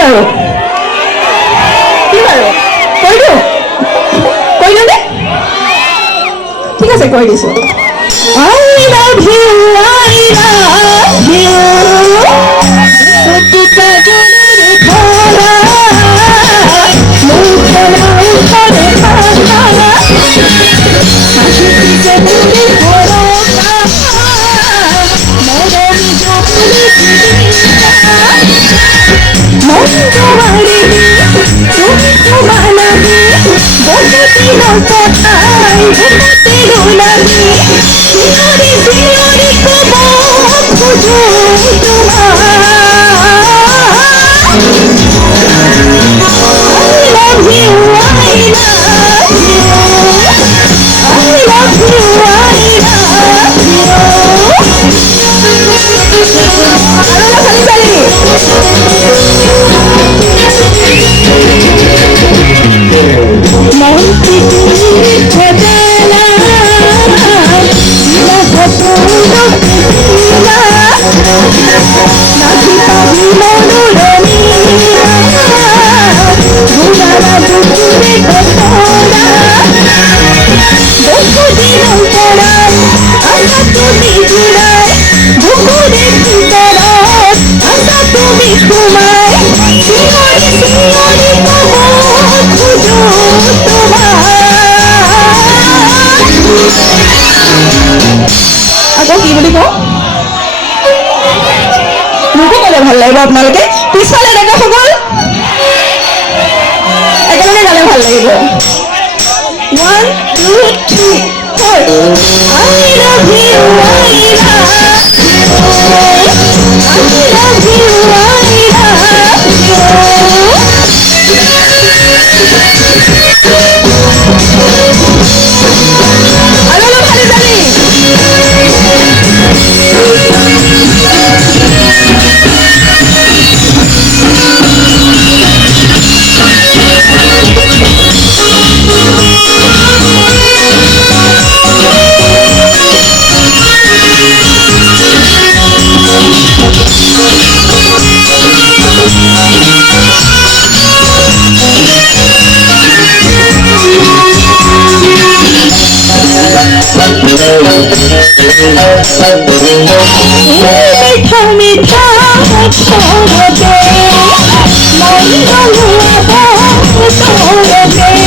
বাৰু কি বাৰু কৈ দিওঁ কৈ দিওঁ দে ঠিক আছে কৈ দিছোঁ I love you সত্যিটা জনের ধরা মুখনা উপরে থাকা হাসি পিছে তুমি ধরা মরণ জপনি মন্ত্রবাড়িনি তুমি তো মানাবি বসতি নৌকায় ঘুমতে রোলাবি শিহরি শিহরি কবক খুঁজো তোমার ভাল লাগিব আপোনালোকে পিছফালে ডেকাসকল একেলগে গালে ভাল লাগিব 1 2 3 4 I love you মিঠা মিঠা সরবে মন গলুয়া তোরবে